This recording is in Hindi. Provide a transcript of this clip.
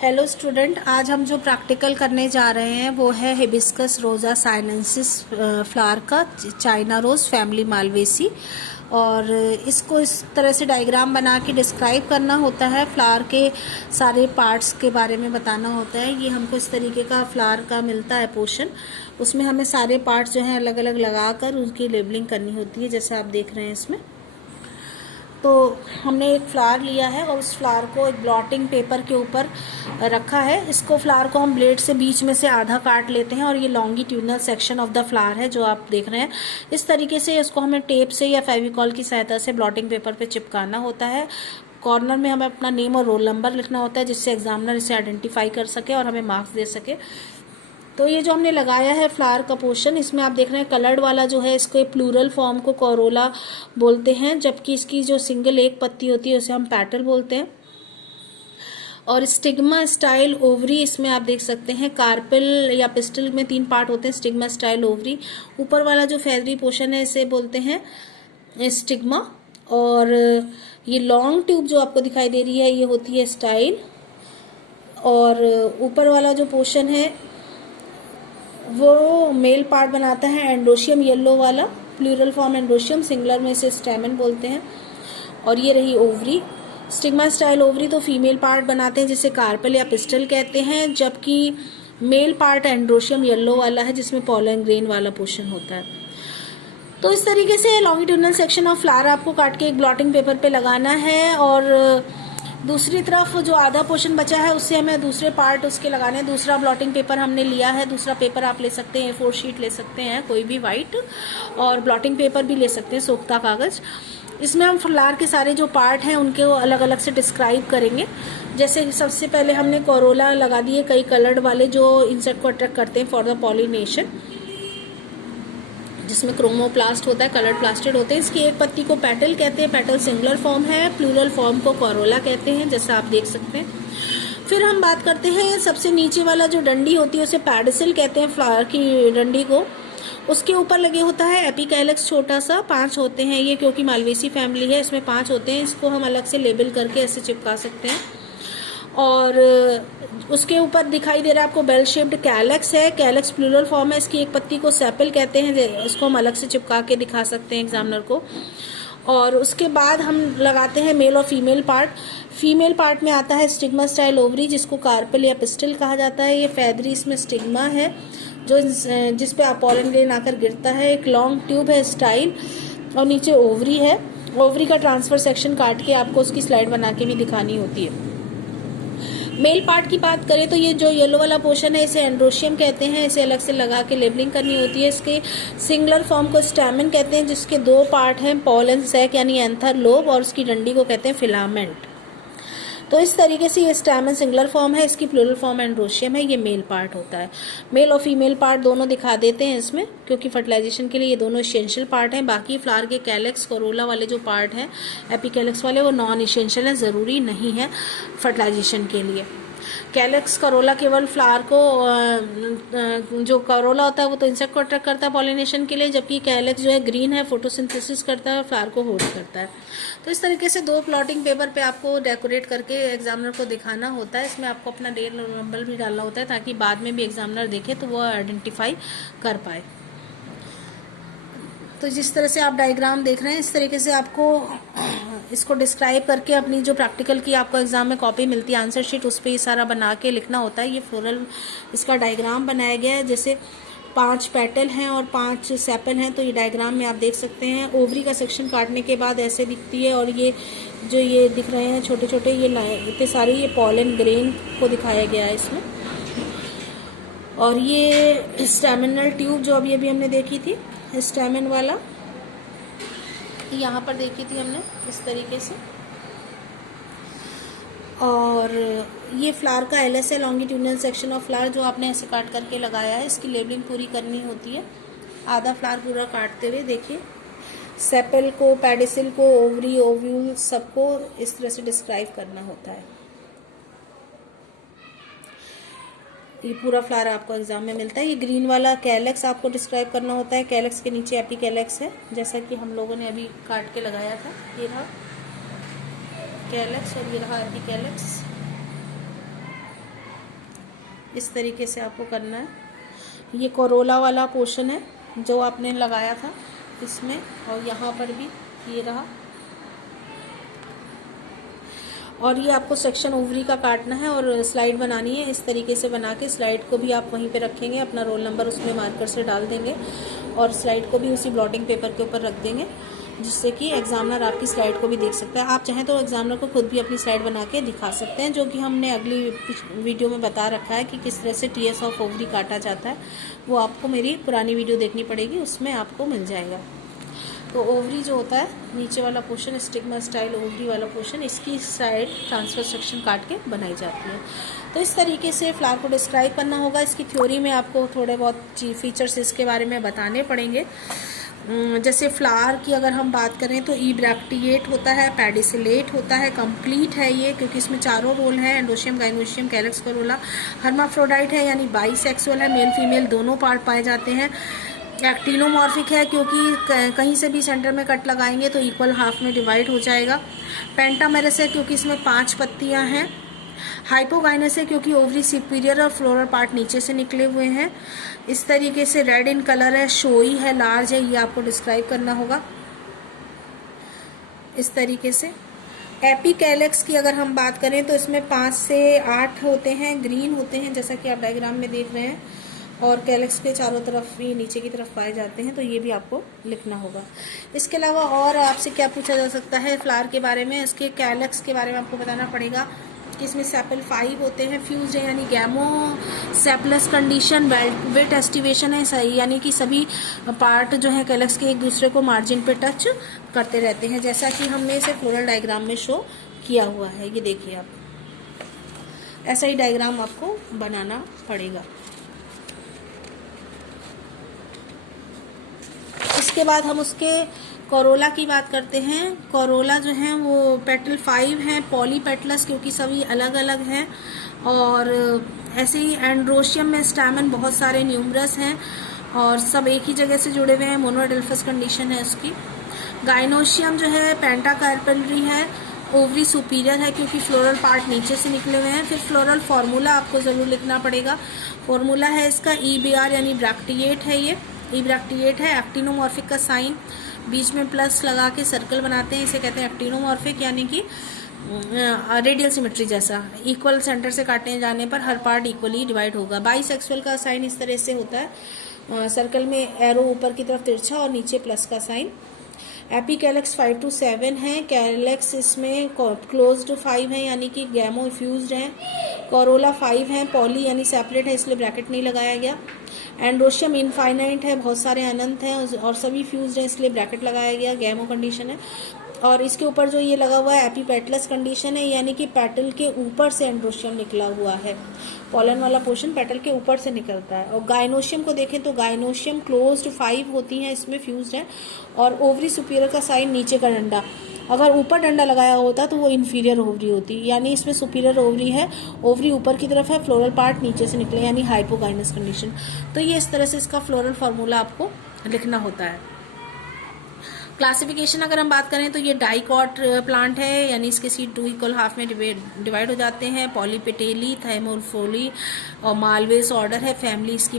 हेलो स्टूडेंट, आज हम जो प्रैक्टिकल करने जा रहे हैं वो है हिबिस्कस रोजा साइनेंसिस फ्लावर का चाइना रोज फैमिली मालवेसी। और इसको इस तरह से डायग्राम बना के डिस्क्राइब करना होता है। फ्लावर के सारे पार्ट्स के बारे में बताना होता है। ये हमको इस तरीके का फ्लावर का मिलता है पोर्शन, उसमें हमें सारे पार्ट्स जो हैं अलग अलग लगा कर उसकी लेबलिंग करनी होती है, जैसे आप देख रहे हैं इसमें। तो हमने एक फ्लावर लिया है और उस फ्लावर को एक ब्लॉटिंग पेपर के ऊपर रखा है। इसको फ्लावर को हम ब्लेड से बीच में से आधा काट लेते हैं और ये longitudinal section of the flower है जो आप देख रहे हैं। इस तरीके से इसको हमें टेप से या फेविकॉल की सहायता से ब्लॉटिंग पेपर पे चिपकाना होता है। कॉर्नर में हमें अपना नेम और रोल नंबर लिखना होता है जिससे एग्जामिनर इसे आइडेंटिफाई कर सके और हमें मार्क्स दे सके। तो ये जो हमने लगाया है फ्लावर का पोर्शन, इसमें आप देख रहे हैं कलर्ड वाला जो है इसको प्लूरल फॉर्म को कोरोला बोलते हैं, जबकि इसकी जो सिंगल एक पत्ती होती है उसे हम पैटल बोलते हैं। और स्टिग्मा स्टाइल ओवरी इसमें आप देख सकते हैं, कार्पेल या पिस्टल में 3 पार्ट होते हैं। स्टिग्मा स्टाइल ओवरी, ऊपर वाला जो फेदरी पोर्शन है इसे बोलते हैं स्टिग्मा। और ये लॉन्ग ट्यूब जो आपको दिखाई दे रही है ये होती है स्टाइल। और ऊपर वाला जो पोर्शन है वो मेल पार्ट बनाता है एंड्रोशियम येलो वाला, प्लूरल फॉर्म एंड्रोशियम, सिंगुलर में इसे स्टैमेन बोलते हैं। और ये रही ओवरी, स्टिग्मा स्टाइल ओवरी तो फीमेल पार्ट बनाते हैं जिसे कार्पेल या पिस्टल कहते हैं, जबकि मेल पार्ट एंड्रोशियम येलो वाला है जिसमें पॉलन ग्रेन वाला पोर्शन होता है। तो इस तरीके से लॉन्गिट्यूडनल सेक्शन ऑफ फ्लावर आपको काट के एक ब्लॉटिंग पेपर पे लगाना है। और दूसरी तरफ जो आधा पोर्शन बचा है उससे हमें दूसरे पार्ट उसके लगाने हैं। दूसरा ब्लॉटिंग पेपर हमने लिया है, दूसरा पेपर आप ले सकते हैं, A4 शीट ले सकते हैं कोई भी वाइट, और ब्लॉटिंग पेपर भी ले सकते हैं सोखता कागज। इसमें हम फ्लावर के सारे जो पार्ट हैं उनके अलग अलग से डिस्क्राइब करेंगे। जैसे सबसे पहले हमने कोरोला लगा दिए, कई कलर्ड वाले जो इंसेक्ट को अट्रैक्ट करते हैं फॉर द पॉलिनेशन, जिसमें क्रोमोप्लास्ट होता है, कलर प्लास्टिड होते हैं। इसकी एक पत्ती को पेटल कहते हैं, पेटल सिंगुलर फॉर्म है, प्लूरल फॉर्म को कोरोला कहते हैं, जैसा आप देख सकते हैं। फिर हम बात करते हैं सबसे नीचे वाला जो डंडी होती है उसे पैडिसिल कहते हैं, फ्लावर की डंडी को। उसके ऊपर लगे होता है एपिकैलिक्स, छोटा सा 5 होते हैं ये, क्योंकि मालवेसी फैमिली है इसमें 5 होते हैं। इसको हम अलग से लेबल करके ऐसे चिपका सकते हैं। और उसके ऊपर दिखाई दे रहा है आपको बेल शेप्ड कैलेक्स है, कैलेक्स प्लूरल फॉर्म है। इसकी एक पत्ती को सेपल कहते हैं, इसको हम अलग से चिपका के दिखा सकते हैं एग्जामिनर को। और उसके बाद हम लगाते हैं मेल और फीमेल पार्ट। फीमेल पार्ट में आता है स्टिग्मा स्टाइल ओवरी जिसको कार्पेल या पिस्टल कहा जाता है। ये फेदरी इसमें स्टिग्मा है जो जिस पे पॉलन ग्रेन आकर गिरता है। एक लॉन्ग ट्यूब है स्टाइल, और नीचे ओवरी है। ओवरी का ट्रांसफर सेक्शन काट के आपको उसकी स्लाइड बना के भी दिखानी होती है। मेल पार्ट की बात करें तो ये जो येलो वाला पोर्शन है इसे एंड्रोशियम कहते हैं, इसे अलग से लगा के लेबलिंग करनी होती है। इसके सिंगुलर फॉर्म को स्टैमेन कहते हैं जिसके 2 पार्ट हैं, पॉलन सैक यानी एंथर लोब, और उसकी डंडी को कहते हैं फिलामेंट। तो इस तरीके से ये स्टैमेन सिंगुलर फॉर्म है, इसकी प्लूरल फॉर्म एंड्रोशियम है, ये मेल पार्ट होता है। मेल और फीमेल पार्ट दोनों दिखा देते हैं इसमें, क्योंकि फर्टिलाइजेशन के लिए ये दोनों इसेंशियल पार्ट हैं। बाकी फ्लावर के कैलेक्स कोरोला वाले जो पार्ट हैं एपिकैलेक्स वाले, वो नॉन इसेंशियल है, ज़रूरी नहीं है फर्टिलाइजेशन के लिए। कैलेक्स करोला केवल फ्लावर को जो करोला होता है वो तो इंसेक्ट को अट्रैक्ट करता है पॉलिनेशन के लिए, जबकि कैलेक्स जो है ग्रीन है, फोटोसिंथेसिस करता है और फ्लावर को होल्ड करता है। तो इस तरीके से 2 प्लॉटिंग पेपर पे आपको डेकोरेट करके एग्जामिनर को दिखाना होता है। इसमें आपको अपना डेट और नंबर भी डालना होता है ताकि बाद में भी एग्जामिनर देखे तो वो आइडेंटिफाई कर पाए। तो जिस तरह से आप डायग्राम देख रहे हैं इस तरीके से आपको इसको डिस्क्राइब करके अपनी जो प्रैक्टिकल की आपको एग्जाम में कॉपी मिलती है आंसर शीट, उस पर ये सारा बना के लिखना होता है। ये फ्लोरल इसका डायग्राम बनाया गया है, जैसे 5 पेटल हैं और 5 सेपल हैं। तो ये डायग्राम में आप देख सकते हैं। ओवरी का सेक्शन काटने के बाद ऐसे दिखती है, और ये जो ये दिख रहे हैं छोटे छोटे ये इतने सारे ये पॉलन ग्रेन को दिखाया गया है इसमें। और ये स्टैमिनल ट्यूब जो अभी हमने देखी थी, स्टैमिन वाला यहाँ पर देखी थी हमने इस तरीके से। और ये फ्लावर का LS है, लॉन्गिट्यूडनल सेक्शन ऑफ फ्लावर, जो आपने ऐसे काट करके लगाया है। इसकी लेबलिंग पूरी करनी होती है, आधा फ्लावर पूरा काटते हुए देखिए। सेपल को, पेडिसिल को, ओवरी, ओव्यूल सबको इस तरह से डिस्क्राइब करना होता है। ये पूरा फ्लावर आपको एग्जाम में मिलता है। ये ग्रीन वाला कैलेक्स आपको डिस्क्राइब करना होता है। कैलेक्स के नीचे एपिकैलेक्स है, जैसा कि हम लोगों ने अभी काट के लगाया था। ये रहा कैलेक्स और ये रहा एपिकैलेक्स। इस तरीके से आपको करना है। ये कोरोला वाला पोर्शन है जो आपने लगाया था इसमें, और यहाँ पर भी ये रहा। और ये आपको सेक्शन ओवरी का काटना है और स्लाइड बनानी है। इस तरीके से बना के स्लाइड को भी आप वहीं पे रखेंगे, अपना रोल नंबर उसमें मार्कर से डाल देंगे और स्लाइड को भी उसी ब्लॉटिंग पेपर के ऊपर रख देंगे, जिससे कि एग्जामिनर आपकी स्लाइड को भी देख सकता है। आप चाहें तो एग्जामिनर को खुद भी अपनी स्लाइड बना के दिखा सकते हैं, जो कि हमने अगली वीडियो में बता रखा है कि किस तरह से टीएस ऑफ ओवरी काटा जाता है। वो आपको मेरी पुरानी वीडियो देखनी पड़ेगी, उसमें आपको मिल जाएगा। तो ओवरी जो होता है नीचे वाला पोर्शन, स्टिग्मा स्टाइल ओवरी वाला पोर्शन, इसकी साइड ट्रांसफर सेक्शन काट के बनाई जाती है। तो इस तरीके से फ्लावर को डिस्क्राइब करना होगा। इसकी थ्योरी में आपको थोड़े बहुत फीचर्स इसके बारे में बताने पड़ेंगे। जैसे फ्लावर की अगर हम बात करें तो इब्रैक्टिएट होता है, पेडिसिलेट होता है, कंप्लीट है ये क्योंकि इसमें चारों रोल हैं, androecium, gynoecium, calyx, Corolla. Hermaphrodite है यानी बाइसेक्सुअल है, मेल फीमेल दोनों पार्ट पाए जाते हैं। एक्टिनोमॉर्फिक है क्योंकि कहीं से भी सेंटर में कट लगाएंगे तो इक्वल हाफ में डिवाइड हो जाएगा। पेंटामेरस है क्योंकि इसमें 5 पत्तियां हैं। हाइपोगाइनस है क्योंकि ओवरी सुपीरियर और फ्लोरल पार्ट नीचे से निकले हुए हैं। इस तरीके से रेड इन कलर है, शोई है, लार्ज है, ये आपको डिस्क्राइब करना होगा इस तरीके से। एपिकैलेक्स की अगर हम बात करें तो इसमें 5 से 8 होते हैं, ग्रीन होते हैं जैसा कि आप डायग्राम में देख रहे हैं, और कैलेक्स के चारों तरफ ये नीचे की तरफ पाए जाते हैं, तो ये भी आपको लिखना होगा। इसके अलावा और आपसे क्या पूछा जा सकता है फ्लावर के बारे में, इसके कैलेक्स के बारे में आपको बताना पड़ेगा कि इसमें सेपल 5 होते हैं, फ्यूज है यानी गैमो सेपलस कंडीशन, वेट एस्टिवेशन है सही, यानी कि सभी पार्ट जो है कैलेक्स के एक दूसरे को मार्जिन पे टच करते रहते हैं, जैसा कि हमने इसे फ्लोरल डायग्राम में शो किया हुआ है। ये देखिए आप, ऐसा ही डायग्राम आपको बनाना पड़ेगा। इसके बाद हम उसके कोरोला की बात करते हैं। कोरोला जो है वो पेटल 5 हैं, पॉलीपेटलस क्योंकि सभी अलग अलग हैं, और ऐसे ही एंड्रोशियम में स्टैमन बहुत सारे न्यूमरस हैं और सब एक ही जगह से जुड़े हुए हैं, मोनोएडेल्फस कंडीशन है उसकी। गाइनोशियम जो है पेंटाकार्पेलरी है, ओवरी सुपीरियर है क्योंकि फ्लोरल पार्ट नीचे से निकले हुए हैं। फिर फ्लोरल फार्मूला आपको ज़रूर लिखना पड़ेगा। फार्मूला है इसका EBR यानी ब्रैक्टिएट है, ये इब्रैक्टिएट है। एक्टिनोमॉर्फिक का साइन बीच में प्लस लगा के सर्कल बनाते हैं, इसे कहते हैं एक्टिनोमॉर्फिक, यानी कि रेडियल सिमेट्री जैसा, इक्वल सेंटर से काटने जाने पर हर पार्ट इक्वली डिवाइड होगा। बाइसेक्सुअल का साइन इस तरह से होता है, सर्कल में एरो ऊपर की तरफ तिरछा और नीचे प्लस का साइन। एपिकैलेक्स 5 to 7 है, कैलेक्स इसमें क्लोज्ड 5 है यानी कि गैमो फ्यूज्ड है। कोरोला 5 है, पॉली यानी सेपरेट है इसलिए ब्रैकेट नहीं लगाया गया। एंड्रोशियम इनफाइनाइट है, बहुत सारे अनंत हैं और सभी फ्यूज्ड हैं इसलिए ब्रैकेट लगाया गया, गैमो कंडीशन है। और इसके ऊपर जो ये लगा हुआ है एपीपेटलस कंडीशन है, यानी कि पेटल के ऊपर से एंड्रोशियम निकला हुआ है। पॉलन वाला पोर्शन पेटल के ऊपर से निकलता है। और गाइनोशियम को देखें तो गाइनोशियम क्लोज्ड 5 होती हैं, इसमें फ्यूज्ड है। और ओवरी सुपीरियर का साइन नीचे का डंडा, अगर ऊपर डंडा लगाया होता तो वो इन्फीरियर ओवरी होती, यानी इसमें सुपीरियर ओवरी है, ओवरी ऊपर की तरफ है, फ्लोरल पार्ट नीचे से निकले यानी हाइपोगाइनस कंडीशन। तो ये इस तरह से इसका फ्लोरल फार्मूला आपको लिखना होता है। क्लासिफिकेशन अगर हम बात करें तो ये डाइकॉट प्लांट है, यानी इसके सीड 2 इक्वल हाफ में डिवाइड हो जाते हैं। पॉलीपेटेली, थाइमोर्फोली और मालवेस ऑर्डर है, फैमिली इसकी